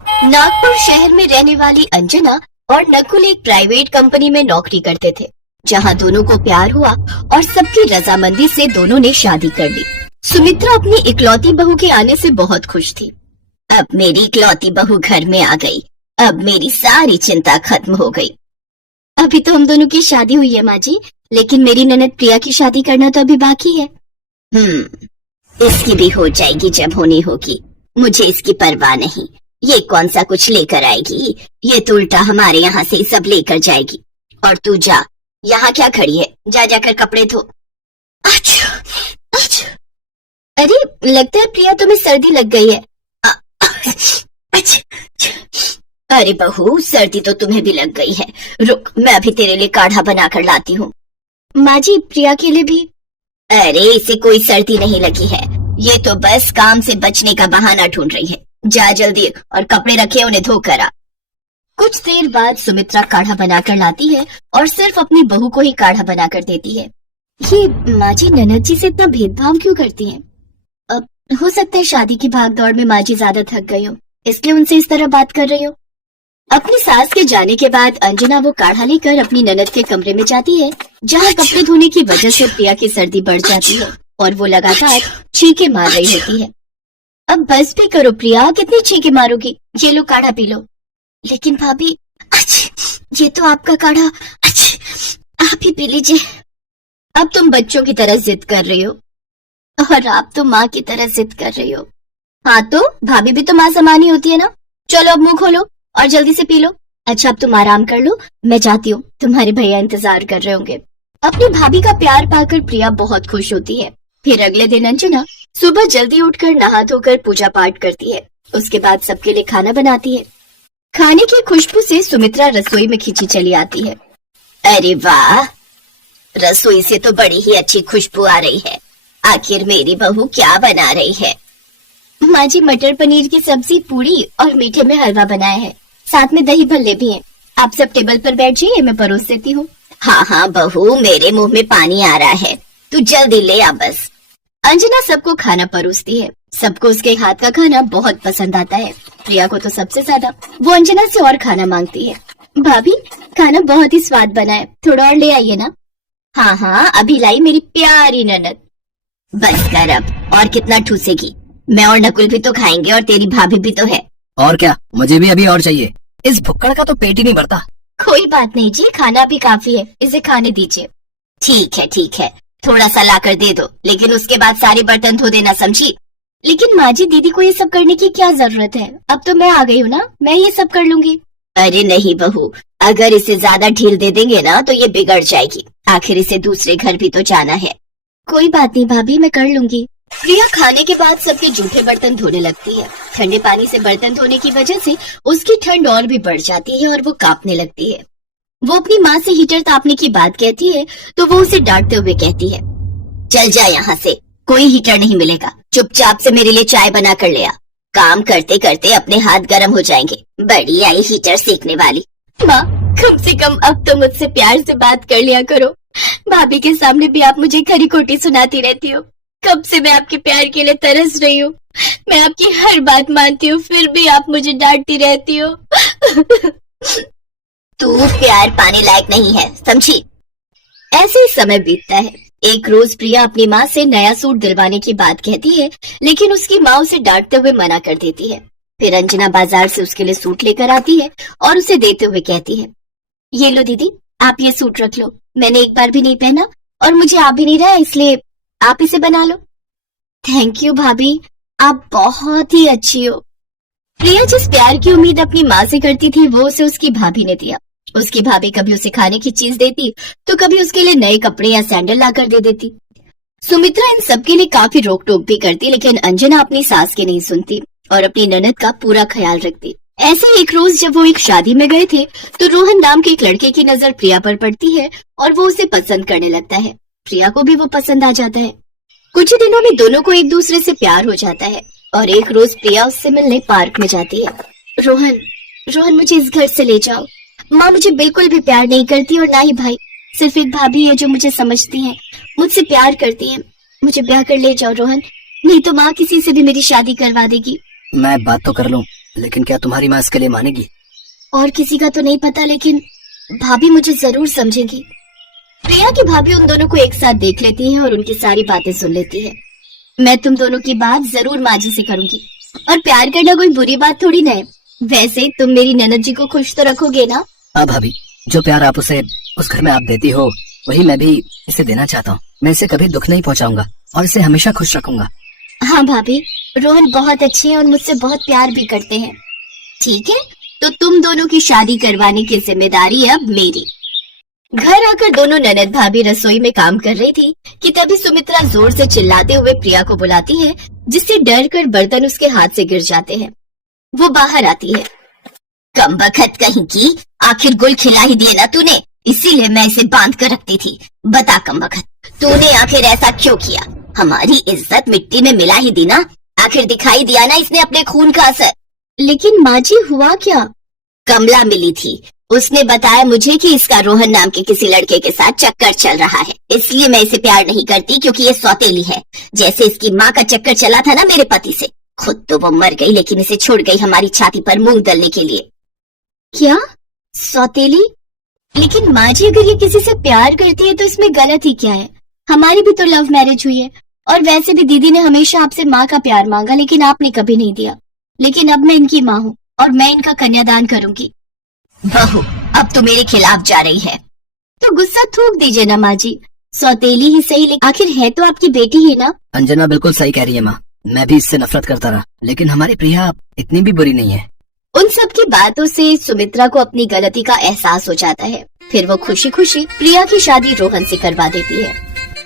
नागपुर शहर में रहने वाली अंजना और नकुल एक प्राइवेट कंपनी में नौकरी करते थे, जहां दोनों को प्यार हुआ और सबकी रजामंदी से दोनों ने शादी कर ली। सुमित्रा अपनी इकलौती बहू के आने से बहुत खुश थी। अब मेरी इकलौती बहू घर में आ गई, अब मेरी सारी चिंता खत्म हो गई। अभी तो हम दोनों की शादी हुई है माँ जी, लेकिन मेरी ननद प्रिया की शादी करना तो अभी बाकी है। इसकी भी हो जाएगी जब होनी होगी, मुझे इसकी परवाह नहीं। ये कौन सा कुछ लेकर आएगी, ये तो उल्टा हमारे यहाँ से सब लेकर जाएगी। और तू जा, यहाँ क्या खड़ी है, जा जाकर कपड़े धो। अच्छा, अच्छा। अरे लगता है प्रिया तुम्हें सर्दी लग गई है। अच्छा। अरे बहू, सर्दी तो तुम्हें भी लग गई है। रुक, मैं अभी तेरे लिए काढ़ा बनाकर लाती हूँ। माँ जी, प्रिया के लिए भी। अरे इसे कोई सर्दी नहीं लगी है, ये तो बस काम से बचने का बहाना ढूंढ रही है। जा जल्दी और कपड़े रखे उन्हें धोकर आ। कुछ देर बाद सुमित्रा काढ़ा बनाकर लाती है और सिर्फ अपनी बहू को ही काढ़ा बनाकर देती है। ये माँ जी ननद जी से इतना भेदभाव क्यों करती हैं? अब हो सकता है शादी की भागदौड़ में माँ जी ज्यादा थक गई हो, इसलिए उनसे इस तरह बात कर रही हो। अपनी सास के जाने के बाद अंजना वो काढ़ा लेकर अपनी ननद के कमरे में जाती है, जहाँ कपड़े धोने की वजह से प्रिया की सर्दी बढ़ जाती है और वो लगातार छींके मार रही होती है। अब बस भी करो प्रिया, कितनी छींके मारोगी? ये लो काढ़ा पी लो। लेकिन भाभी, ये तो आपका काढ़ा, आप ही पी लीजिए। अब तुम बच्चों की तरह जिद कर रही हो और आप तो माँ की तरह जिद कर रही हो। हाँ तो भाभी भी तो माँ समान ही होती है ना। चलो अब मुंह खोलो और जल्दी से पी लो। अच्छा अब तुम आराम कर लो, मैं जाती हूँ, तुम्हारे भैया इंतजार कर रहे होंगे। अपनी भाभी का प्यार पाकर प्रिया बहुत खुश होती है। फिर अगले दिन अंजना सुबह जल्दी उठकर नहा धोकर पूजा पाठ करती है। उसके बाद सबके लिए खाना बनाती है। खाने की खुशबू से सुमित्रा रसोई में खिंची चली आती है। अरे वाह, रसोई से तो बड़ी ही अच्छी खुशबू आ रही है। आखिर मेरी बहू क्या बना रही है? माँ जी मटर पनीर की सब्जी, पूरी और मीठे में हलवा बनाया है, साथ में दही भल्ले भी हैं। आप सब टेबल पर बैठ जाइए, मैं परोस देती हूँ। हाँ हाँ बहू, मेरे मुंह में पानी आ रहा है, तू जल्दी ले आ बस। अंजना सबको खाना परोसती है। सबको उसके हाथ का खाना बहुत पसंद आता है। प्रिया को तो सबसे ज्यादा। वो अंजना से और खाना मांगती है। भाभी खाना बहुत ही स्वाद बना है, थोड़ा और ले आइए ना। हाँ हाँ अभी लाई मेरी प्यारी ननद। बस कर अब, और कितना ठूसेगी? मैं और नकुल भी तो खाएंगे और तेरी भाभी भी तो है। और क्या, मुझे भी अभी और चाहिए, इस भुक्कड़ का तो पेट ही नहीं भरता। कोई बात नहीं जी, खाना भी काफी है, इसे खाने दीजिए। ठीक है, थोड़ा सा लाकर दे दो, लेकिन उसके बाद सारे बर्तन धो देना, समझी? लेकिन माँ जी दीदी को ये सब करने की क्या जरूरत है? अब तो मैं आ गई हूँ ना, मैं ये सब कर लूंगी। अरे नहीं बहू, अगर इसे ज्यादा ढील दे देंगे ना तो ये बिगड़ जाएगी। आखिर इसे दूसरे घर भी तो जाना है। कोई बात नहीं भाभी, मैं कर लूंगी। प्रिया खाने के बाद सबके जूठे बर्तन धोने लगती है। ठंडे पानी से बर्तन धोने की वजह से उसकी ठंड और भी बढ़ जाती है और वो कांपने लगती है। वो अपनी माँ से हीटर तापने की बात कहती है तो वो उसे डांटते हुए कहती है, चल जा यहाँ से, कोई हीटर नहीं मिलेगा, चुपचाप से मेरे लिए चाय बना कर ले आ। काम करते करते अपने हाथ गर्म हो जाएंगे, बड़ी आई हीटर सेकने वाली। माँ कम से कम अब तो मुझसे प्यार से बात कर लिया करो। भाभी के सामने भी आप मुझे खरी खोटी सुनाती रहती हो। कब से मैं आपके प्यार के लिए तरस रही हूँ। मैं आपकी हर बात मानती हूँ, फिर भी आप मुझे डांटती रहती हो। तू प्यार पाने लायक नहीं है, समझी? ऐसे ही समय बीतता है। एक रोज प्रिया अपनी माँ से नया सूट दिलवाने की बात कहती है, लेकिन उसकी माँ उसे डांटते हुए मना कर देती है। फिर अंजना बाजार से उसके लिए सूट लेकर आती है और उसे देते हुए कहती है, ये लो दीदी, आप ये सूट रख लो, मैंने एक बार भी नहीं पहना और मुझे आ भी नहीं रहा, इसलिए आप इसे बना लो। थैंक यू भाभी, आप बहुत ही अच्छी हो। प्रिया जिस प्यार की उम्मीद अपनी माँ से करती थी वो उसे उसकी भाभी ने दिया। उसकी भाभी कभी उसे खाने की चीज देती तो कभी उसके लिए नए कपड़े या सैंडल लाकर दे देती। सुमित्रा इन सबके लिए काफी रोक टोक भी करती, लेकिन अंजना अपनी सास की नहीं सुनती और अपनी ननद का पूरा ख्याल रखती। ऐसे ही एक रोज जब वो एक शादी में गए थे तो रोहन नाम के एक लड़के की नजर प्रिया पर पड़ती है और वो उसे पसंद करने लगता है। प्रिया को भी वो पसंद आ जाता है। कुछ ही दिनों में दोनों को एक दूसरे से प्यार हो जाता है और एक रोज प्रिया उससे मिलने पार्क में जाती है। रोहन मुझे इस घर से ले जाओ। माँ मुझे बिल्कुल भी प्यार नहीं करती और ना ही भाई, सिर्फ एक भाभी है जो मुझे समझती है, मुझसे प्यार करती है। मुझे ब्याह कर ले जाओ रोहन, नहीं तो माँ किसी से भी मेरी शादी करवा देगी। मैं बात तो कर लूं, लेकिन क्या तुम्हारी माँ इसके लिए मानेगी? और किसी का तो नहीं पता, लेकिन भाभी मुझे जरूर समझेगी। प्रिया की भाभी उन दोनों को एक साथ देख लेती है और उनकी सारी बातें सुन लेती है। मैं तुम दोनों की बात जरूर माँ जी से करूंगी, और प्यार करना कोई बुरी बात थोड़ी ना है। वैसे तुम मेरी ननद जी को खुश तो रखोगे ना? हाँ भाभी, जो प्यार आप उसे उस घर में आप देती हो वही मैं भी इसे देना चाहता हूँ। मैं इसे कभी दुख नहीं पहुँचाऊंगा और इसे हमेशा खुश रखूंगा। हाँ भाभी, रोहन बहुत अच्छे हैं और मुझसे बहुत प्यार भी करते हैं। ठीक है, तो तुम दोनों की शादी करवाने की जिम्मेदारी अब मेरी। घर आकर दोनों ननद भाभी रसोई में काम कर रही थी कि तभी सुमित्रा जोर से चिल्लाते हुए प्रिया को बुलाती है, जिससे डर कर बर्तन उसके हाथ से गिर जाते हैं। वो बाहर आती है। कमबख्त कहीं की, आखिर गुल खिला ही दिए ना तूने, इसीलिए मैं इसे बांध कर रखती थी। बता कमबख्त, तूने आखिर ऐसा क्यों किया? हमारी इज्जत मिट्टी में मिला ही दी ना। आखिर दिखाई दिया ना इसने अपने खून का असर। लेकिन माँ जी, हुआ क्या? कमला मिली थी, उसने बताया मुझे कि इसका रोहन नाम के किसी लड़के के साथ चक्कर चल रहा है, इसलिए मैं इसे प्यार नहीं करती क्योंकि ये सौतेली है। जैसे इसकी माँ का चक्कर चला था ना मेरे पति से, खुद तो वो मर गई लेकिन इसे छोड़ गई हमारी छाती पर मूंग दलने के लिए। क्या? सौतेली? लेकिन माँ जी, अगर ये किसी से प्यार करती है तो इसमें गलत ही क्या है? हमारी भी तो लव मैरिज हुई है, और वैसे भी दीदी ने हमेशा आपसे माँ का प्यार मांगा, लेकिन आपने कभी नहीं दिया। लेकिन अब मैं इनकी माँ हूँ और मैं इनका कन्यादान करूंगी। बहू, अब तो मेरे खिलाफ जा रही है। तो गुस्सा थूक दीजिए ना माँ जी, सौतेली ही सही, लेकिन आखिर है तो आपकी बेटी ही ना। अंजना बिल्कुल सही कह रही है माँ, मैं भी इससे नफरत करता रहा, लेकिन हमारी प्रिया इतनी भी बुरी नहीं है। उन सब की बातों से सुमित्रा को अपनी गलती का एहसास हो जाता है। फिर वो खुशी खुशी प्रिया की शादी रोहन से करवा देती है।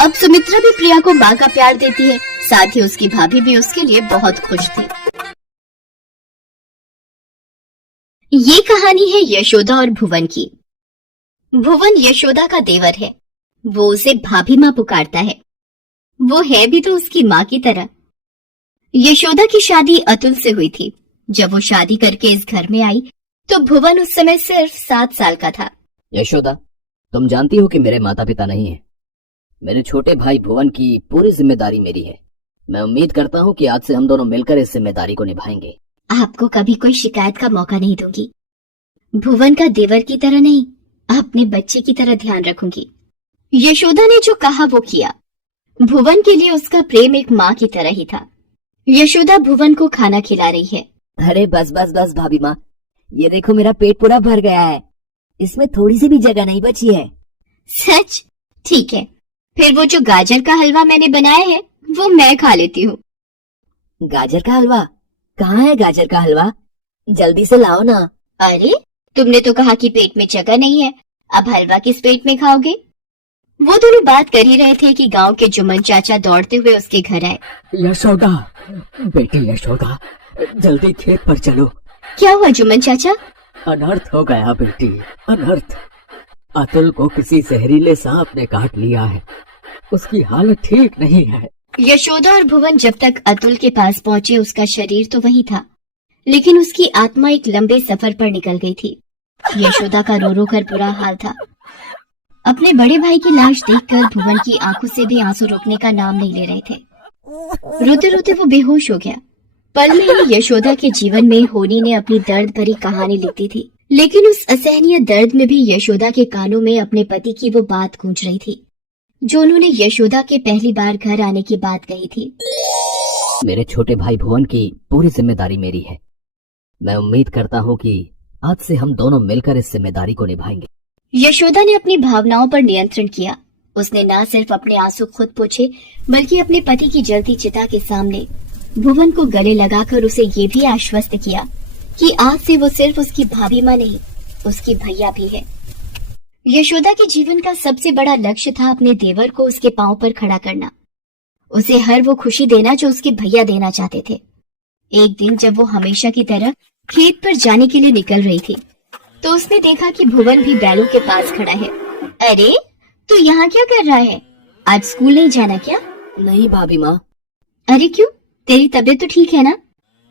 अब सुमित्रा भी प्रिया को माँ का प्यार देती है, साथ ही उसकी भाभी भी उसके लिए बहुत खुश थी। ये कहानी है यशोदा और भुवन की। भुवन यशोदा का देवर है। वो उसे भाभी माँ पुकारता है। वो है भी तो उसकी माँ की तरह। यशोदा की शादी अतुल से हुई थी। जब वो शादी करके इस घर में आई तो भुवन उस समय सिर्फ 7 साल का था। यशोदा, तुम जानती हो कि मेरे माता पिता नहीं है। मेरे छोटे भाई भुवन की पूरी जिम्मेदारी मेरी है। मैं उम्मीद करता हूँ कि आज से हम दोनों मिलकर इस जिम्मेदारी को निभाएंगे। आपको कभी कोई शिकायत का मौका नहीं दूंगी। भुवन का देवर की तरह नहीं, अपने बच्चे की तरह ध्यान रखूंगी। यशोदा ने जो कहा वो किया। भुवन के लिए उसका प्रेम एक माँ की तरह ही था। यशोदा भुवन को खाना खिला रही है। अरे बस बस बस भाभी माँ, ये देखो मेरा पेट पूरा भर गया है, इसमें थोड़ी सी भी जगह नहीं बची है। सच? ठीक है, फिर वो जो गाजर का हलवा मैंने बनाया है वो मैं खा लेती हूँ। गाजर का हलवा? कहाँ है गाजर का हलवा? जल्दी से लाओ ना। अरे, तुमने तो कहा कि पेट में जगह नहीं है, अब हलवा किस पेट में खाओगे? वो दोनों बात कर ही रहे थे कि गांव के जुमन चाचा दौड़ते हुए उसके घर आए। यशोदा, बेटी यशोदा, जल्दी खेत पर चलो। क्या हुआ जुमन चाचा? अनर्थ हो गया बेटी, अनर्थ। अतुल को किसी जहरीले सांप ने काट लिया है, उसकी हालत ठीक नहीं है। यशोदा और भुवन जब तक अतुल के पास पहुंचे उसका शरीर तो वही था, लेकिन उसकी आत्मा एक लंबे सफर पर निकल गई थी। यशोदा का रो रो कर बुरा हाल था। अपने बड़े भाई की लाश देखकर भुवन की आंखों से भी आंसू रुकने का नाम नहीं ले रहे थे। रोते रोते वो बेहोश हो गया। पल में ही यशोदा के जीवन में होनी ने अपनी दर्द भरी कहानी लिख दी थी, लेकिन उस असहनीय दर्द में भी यशोदा के कानों में अपने पति की वो बात गूंज रही थी जो उन्होंने यशोदा के पहली बार घर आने की बात कही थी। मेरे छोटे भाई भुवन की पूरी जिम्मेदारी मेरी है। मैं उम्मीद करता हूँ कि आज से हम दोनों मिलकर इस जिम्मेदारी को निभाएंगे। यशोदा ने अपनी भावनाओं पर नियंत्रण किया। उसने न सिर्फ अपने आंसू खुद पोंछे, बल्कि अपने पति की जलती चिता के सामने भुवन को गले लगाकर उसे ये भी आश्वस्त किया कि आज से वो सिर्फ उसकी भाभी माँ नहीं, उसकी भैया भी है। यशोदा के जीवन का सबसे बड़ा लक्ष्य था अपने देवर को उसके पांव पर खड़ा करना, उसे हर वो खुशी देना जो उसके भैया देना चाहते थे। एक दिन जब वो हमेशा की तरह खेत पर जाने के लिए निकल रही थी तो उसने देखा कि भुवन भी बैलों के पास खड़ा है। अरे, तू यहाँ क्या कर रहा है? आज स्कूल नहीं जाना क्या? नहीं भाभी माँ। अरे क्यों? तेरी तबीयत तो ठीक है ना?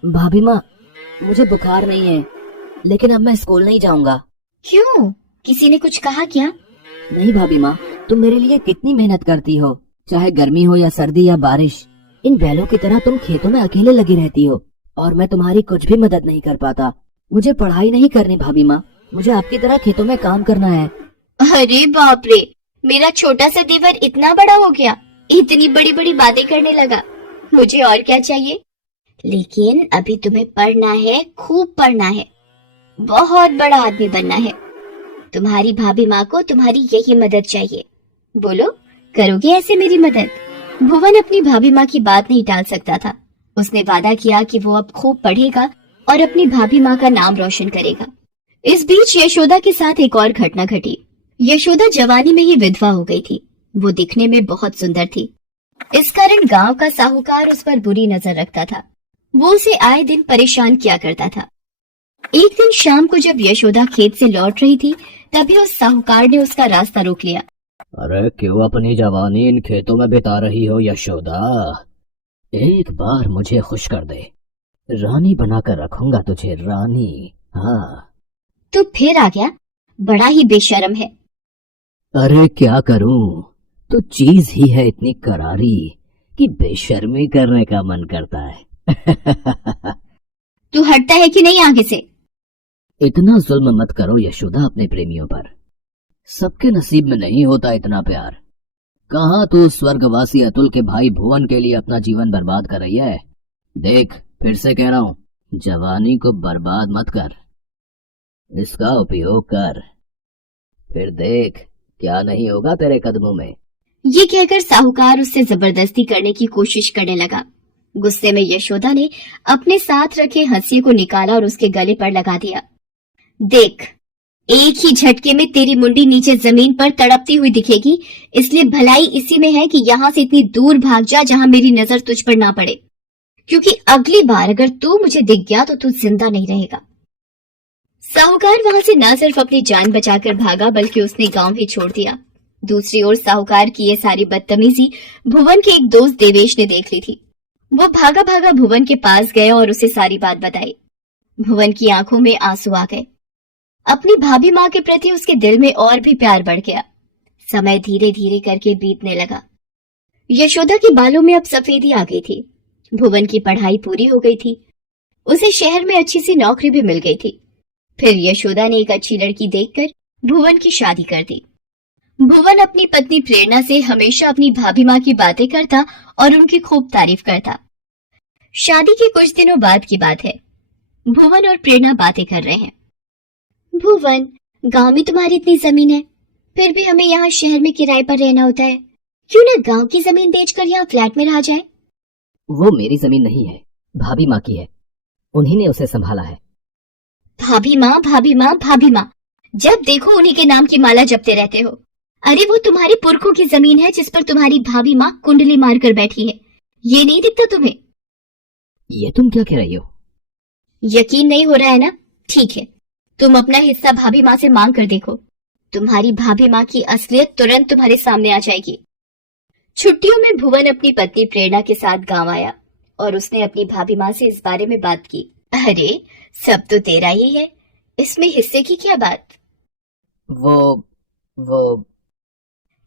भाभी माँ, मुझे बुखार नहीं है, लेकिन अब मैं स्कूल नहीं जाऊंगा। क्यों? किसी ने कुछ कहा क्या? नहीं भाभी माँ, तुम मेरे लिए कितनी मेहनत करती हो, चाहे गर्मी हो या सर्दी या बारिश। इन बैलों की तरह तुम खेतों में अकेले लगी रहती हो। और मैं तुम्हारी कुछ भी मदद नहीं कर पाता। मुझे पढ़ाई नहीं करनी भाभी माँ, मुझे आपकी तरह खेतों में काम करना है। अरे बाप रे, मेरा छोटा सा देवर इतना बड़ा हो गया, इतनी बड़ी बड़ी बातें करने लगा। मुझे और क्या चाहिए? लेकिन अभी तुम्हें पढ़ना है, खूब पढ़ना है, बहुत बड़ा आदमी बनना है। तुम्हारी भाभी माँ को तुम्हारी यही मदद चाहिए। बोलो, करोगे ऐसे मेरी मदद? भुवन अपनी भाभी माँ की बात नहीं टाल सकता था। उसने वादा किया कि वो अब खूब पढ़ेगा और अपनी भाभी माँ का नाम रोशन करेगा। इस बीच यशोदा के साथ एक और घटना घटी। यशोदा जवानी में ही विधवा हो गई थी। वो दिखने में बहुत सुंदर थी। इस कारण गांव का साहूकार उस पर बुरी नजर रखता था। वो उसे आए दिन परेशान किया करता था। एक दिन शाम को जब यशोदा खेत से लौट रही थी, तभी उस साहूकार ने उसका रास्ता रोक लिया। अरे क्यों अपनी जवानी इन खेतों में बिता रही हो यशोदा? एक बार मुझे खुश कर दे, रानी बनाकर रखूंगा तुझे, रानी। हाँ। तो फिर आ गया, बड़ा ही बेशर्म है। अरे क्या करूं, तो चीज ही है इतनी करारी कि बेशर्मी करने का मन करता है। तू हटता है कि नहीं आगे से? इतना जुल्म मत करो यशोदा अपने प्रेमियों पर। सबके नसीब में नहीं होता इतना प्यार। कहाँ तू स्वर्गवासी अतुल के भाई भुवन के लिए अपना जीवन बर्बाद कर रही है? देख, फिर से कह रहा हूं, जवानी को बर्बाद मत कर, इसका उपयोग कर, फिर देख क्या नहीं होगा तेरे कदमों में। ये कहकर साहूकार उससे जबरदस्ती करने की कोशिश करने लगा। गुस्से में यशोदा ने अपने साथ रखे हंसिए को निकाला और उसके गले पर लगा दिया। देख, एक ही झटके में तेरी मुंडी नीचे जमीन पर तड़पती हुई दिखेगी, इसलिए भलाई इसी में है कि यहाँ से इतनी दूर भाग जा जहाँ मेरी नजर तुझ पर ना पड़े, क्योंकि अगली बार अगर तू मुझे दिख गया तो तू जिंदा नहीं रहेगा। साहूकार वहां से न सिर्फ अपनी जान बचाकर भागा, बल्कि उसने गांव ही छोड़ दिया। दूसरी ओर साहूकार की ये सारी बदतमीजी भुवन के एक दोस्त देवेश ने देख ली थी। वो भागा भागा भुवन के पास गए और उसे सारी बात बताई। भुवन की आंखों में आंसू आ गए। अपनी भाभी माँ के प्रति उसके दिल में और भी प्यार बढ़ गया। समय धीरे धीरे करके बीतने लगा। यशोदा के बालों में अब सफेदी आ गई थी। भुवन की पढ़ाई पूरी हो गई थी। उसे शहर में अच्छी सी नौकरी भी मिल गई थी। फिर यशोदा ने एक अच्छी लड़की देखकर भुवन की शादी कर दी। भुवन अपनी पत्नी प्रेरणा से हमेशा अपनी भाभी माँ की बातें करता और उनकी खूब तारीफ करता। शादी के कुछ दिनों बाद की बात है। भुवन और प्रेरणा बातें कर रहे हैं। भुवन, गांव में तुम्हारी इतनी जमीन है, फिर भी हमें यहाँ शहर में किराए पर रहना होता है। क्यों ना गांव की जमीन बेचकर यहाँ फ्लैट में रहा जाए? वो मेरी जमीन नहीं है, भाभी माँ की है, उन्हीं ने उसे संभाला है। भाभी माँ, भाभी माँ, भाभी माँ, जब देखो उन्हीं के नाम की माला जपते रहते हो। अरे वो तुम्हारी पुरखों की जमीन है जिस पर तुम्हारी भाभी माँ कुंडली मारकर बैठी है। ये नहीं दिखता तुम्हें? ये तुम क्या कह रही हो? यकीन नहीं हो रहा है ना? ठीक है, तुम अपना हिस्सा भाभी माँ से मांग कर देखो। तुम्हारी भाभी माँ की असलियत तुरंत तुम्हारे सामने आ जाएगी। छुट्टियों में भुवन अपनी पत्नी प्रेरणा के साथ गांव आया और उसने अपनी भाभी माँ से इस बारे में बात की। अरे सब तो तेरा ही है, इसमें हिस्से की क्या बात? वो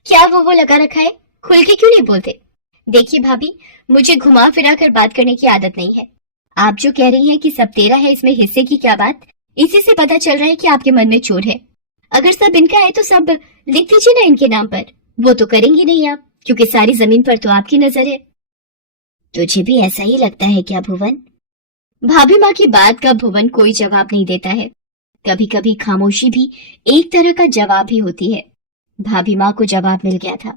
क्या वो लगा रखा है? खुल के क्यों नहीं बोलते? देखिए भाभी, मुझे घुमा फिरा कर बात करने की आदत नहीं है। आप जो कह रही हैं कि सब तेरा है, इसमें हिस्से की क्या बात? इसी से पता चल रहा है कि आपके मन में चोर है। अगर सब इनका है तो सब लिख दीजिए ना इनके नाम पर। वो तो करेंगी नहीं आप, क्योंकि सारी जमीन पर तो आपकी नजर है। तुझे भी ऐसा ही लगता है क्या भुवन? भाभी माँ की बात का भुवन कोई जवाब नहीं देता है। कभी कभी खामोशी भी एक तरह का जवाब ही होती है। भाभी माँ को जवाब मिल गया था।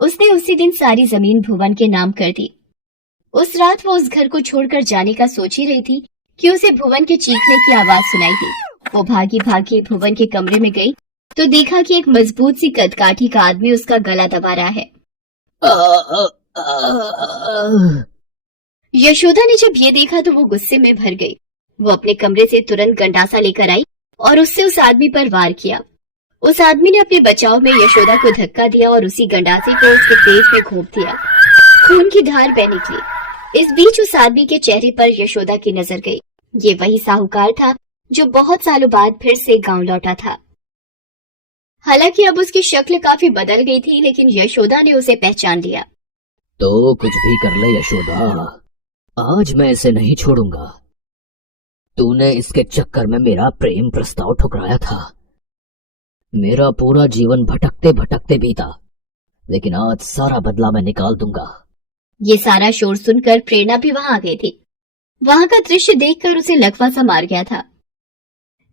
उसने उसी दिन सारी जमीन भुवन के नाम कर दी। उस रात वो उस घर को छोड़कर जाने का सोच ही रही थी कि उसे भुवन के चीखने की आवाज सुनाई दी। वो भागी भागी भुवन के कमरे में गई तो देखा कि एक मजबूत सी कदकाठी का आदमी उसका गला दबा रहा है। यशोदा ने जब ये देखा तो वो गुस्से में भर गई। वो अपने कमरे से तुरंत गंडासा लेकर आई और उससे उस आदमी पर वार किया। उस आदमी ने अपने बचाव में यशोदा को धक्का दिया और उसी गंडासे को उसके पेट में घोंप दिया। खून की धार बह निकली। इस बीच उस आदमी के चेहरे पर यशोदा की नजर गई। ये वही साहूकार था जो बहुत सालों बाद फिर से गांव लौटा था। हालांकि अब उसकी शक्ल काफी बदल गई थी, लेकिन यशोदा ने उसे पहचान लिया। तो कुछ भी कर ले यशोदा, आज मैं इसे नहीं छोड़ूंगा। तूने इसके चक्कर में मेरा प्रेम प्रस्ताव ठुकराया था। मेरा पूरा जीवन भटकते भटकते बीता, लेकिन आज सारा बदला मैं निकाल दूंगा। ये सारा शोर सुनकर प्रेरणा भी वहां आ गई थी। वहां का दृश्य देखकर उसे लकवा सा मार गया था।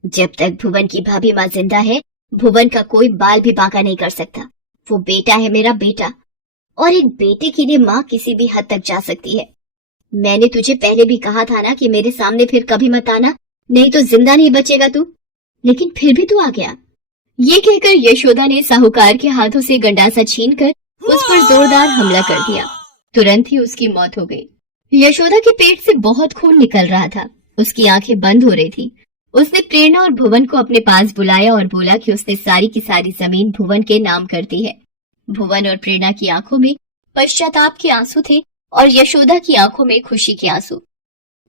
जब तक भुवन की भाभी माँ जिंदा है, भुवन का कोई बाल भी बांका नहीं कर सकता। वो बेटा है, मेरा बेटा, और एक बेटे के लिए माँ किसी भी हद तक जा सकती है। मैंने तुझे पहले भी कहा था ना कि मेरे सामने फिर कभी मत आना, नहीं तो जिंदा नहीं बचेगा तू। लेकिन फिर भी तू आ गया। ये कहकर यशोदा ने साहूकार के हाथों से गंडासा छीनकर उस पर जोरदार हमला कर दिया। तुरंत ही उसकी मौत हो गई। यशोदा के पेट से बहुत खून निकल रहा था। उसकी आंखें बंद हो रही थी। उसने प्रेरणा और भुवन को अपने पास बुलाया और बोला कि उसने सारी की सारी जमीन भुवन के नाम कर दी है। भुवन और प्रेरणा की आंखों में पश्चाताप के आंसू थे और यशोदा की आंखों में खुशी के आंसू।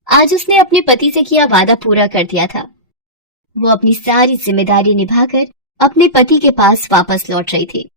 आज उसने अपने पति से किया वादा पूरा कर दिया था। वो अपनी सारी जिम्मेदारी निभाकर अपने पति के पास वापस लौट रही थी।